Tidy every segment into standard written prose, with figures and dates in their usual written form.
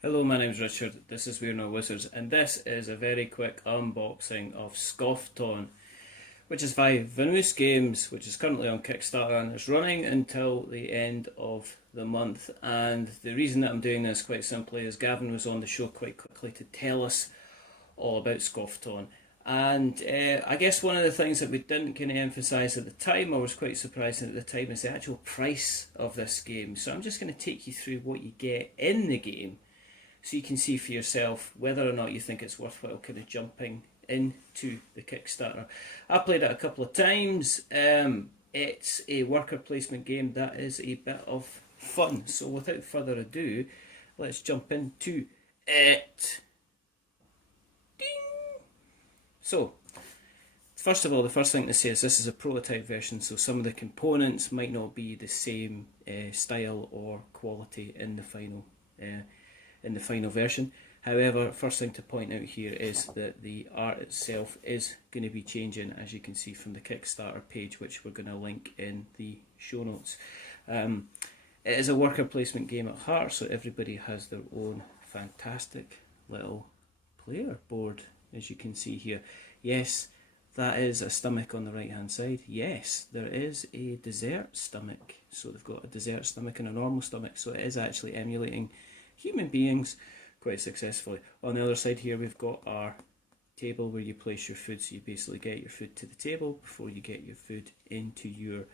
Hello, my name's Richard. This is We're No Wizards, and this is a very quick unboxing of Scoffton, which is by Vamoose Games, which is currently on Kickstarter and it's running until the end of the month. And the reason that I'm doing this, quite simply, is Gavin was on the show quite quickly to tell us all about Scoffton. And I guess one of the things that we didn't kind of emphasise at the time, or was quite surprising at the time, is the actual price of this game. So I'm just going to take you through what you get in the game so you can see for yourself whether or not you think it's worthwhile kind of jumping into the Kickstarter. I played it a couple of times. It's a worker placement game that is a bit of fun. So without further ado, let's jump into it. Ding! So, first of all, the first thing to say is this is a prototype version, so some of the components might not be the same style or quality in the final version. However, first thing to point out here is that the art itself is going to be changing, as you can see from the Kickstarter page, which we're going to link in the show notes. It is a worker placement game at heart, so everybody has their own fantastic little player board, as you can see here. Yes, that is a stomach on the right hand side. Yes, there is a dessert stomach, so they've got a dessert stomach and a normal stomach, so it is actually emulating human beings quite successfully. On the other side here, we've got our table where you place your food, so you basically get your food to the table before you get your food into your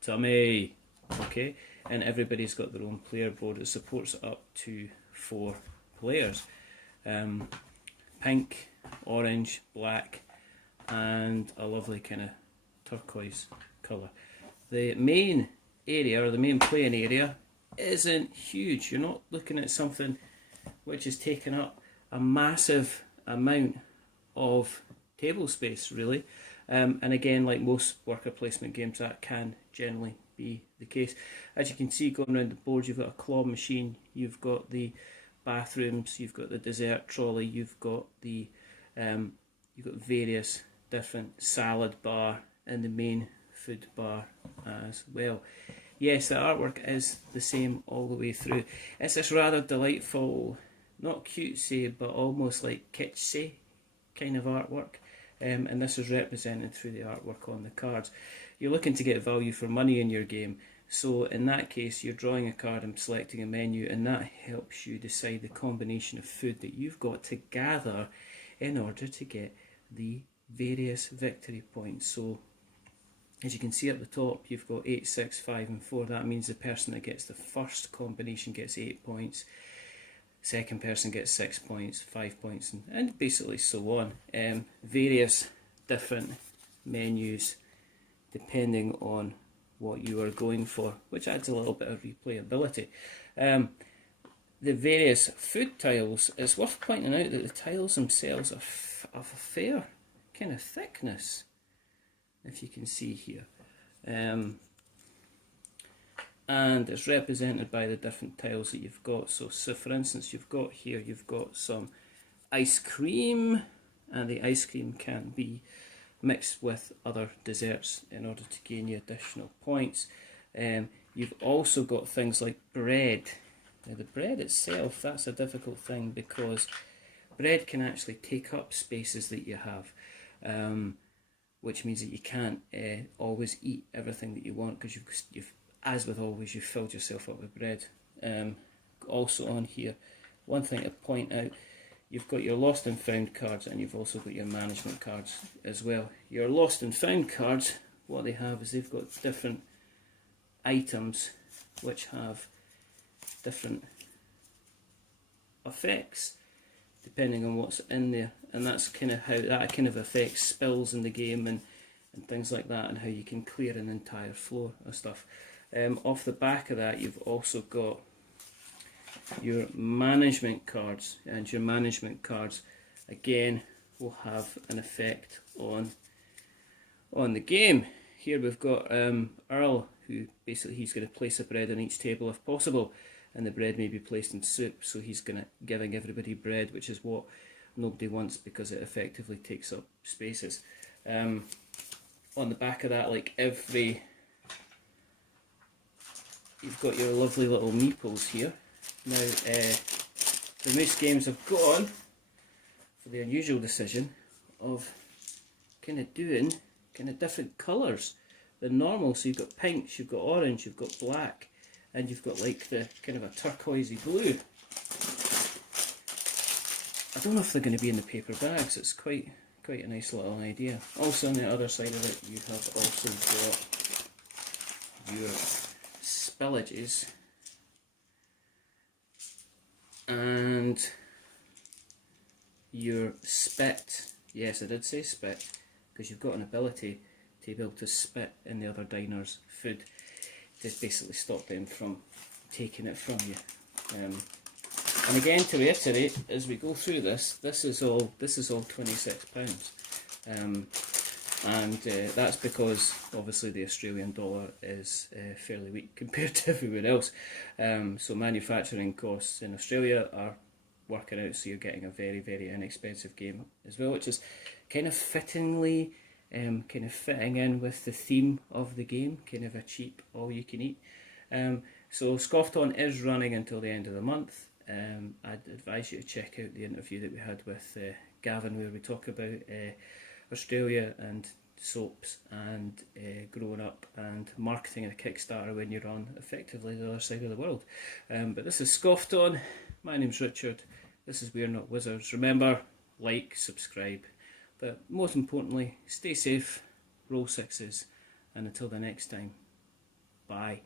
tummy. Okay, and everybody's got their own player board. It supports up to 4 players. Pink, orange, black, and a lovely kind of turquoise colour. The main area, or the main playing area, isn't huge. You're not looking at something which is taking up a massive amount of table space, really. And again, like most worker placement games, that can generally be the case. As you can see, going around the board, you've got a claw machine, you've got the bathrooms, you've got the dessert trolley, you've got various different salad bar and the main food bar as well. Yes, the artwork is the same all the way through. It's this rather delightful, not cutesy, but almost like kitschy kind of artwork. And this is represented through the artwork on the cards. You're looking to get value for money in your game. So in that case, you're drawing a card and selecting a menu, and that helps you decide the combination of food that you've got to gather in order to get the various victory points. So as you can see at the top, you've got 8, 6, 5 and 4. That means the person that gets the first combination gets 8 points, second person gets 6 points, 5 points, and basically so on. Various different menus depending on what you are going for, which adds a little bit of replayability. The various food tiles, it's worth pointing out that the tiles themselves are of a fair kind of thickness, if you can see here, and it's represented by the different tiles that you've got. So for instance, you've got some ice cream, and the ice cream can be mixed with other desserts in order to gain you additional points. You've also got things like bread. Now the bread itself, that's a difficult thing because bread can actually take up spaces that you have, which means that you can't always eat everything that you want, because you've, as with always, you've filled yourself up with bread. Also on here, one thing to point out, you've got your lost and found cards, and you've also got your management cards as well. Your lost and found cards, what they have is they've got different items which have different effects depending on what's in there, and that's kind of how that kind of affects spills in the game and things like that, and how you can clear an entire floor of stuff. Off the back of that, you've also got your management cards, and your management cards again will have an effect on the game. Here we've got Earl, who basically he's going to place a bread on each table if possible, and the bread may be placed in soup, so he's giving everybody bread, which is what nobody wants because it effectively takes up spaces. On the back of that, like every you've got your lovely little meeples here. Now, Vamoose Games have gone for the unusual decision of kind of doing kind of different colours than normal. So you've got pinks, you've got orange, you've got black, and you've got like the kind of a turquoisey blue. I don't know if they're going to be in the paper bags. It's quite a nice little idea. Also on the other side of it, you have also got your spillages and your spit. Yes, I did say spit, because you've got an ability to be able to spit in the other diners' food to basically stop them from taking it from you. And again, to reiterate, as we go through this is all £26, and that's because obviously the Australian dollar is fairly weak compared to everywhere else. So manufacturing costs in Australia are working out, so you're getting a very, very inexpensive game as well, which is kind of fittingly kind of fitting in with the theme of the game, kind of a cheap all-you-can-eat. So Scoffton is running until the end of the month. I'd advise you to check out the interview that we had with Gavin, where we talk about Australia and soaps and growing up and marketing a Kickstarter when you're on effectively the other side of the world. But this is Scoffton. My name's Richard. This is We're Not Wizards. Remember, like, subscribe, but most importantly, stay safe, roll sixes, and until the next time, bye.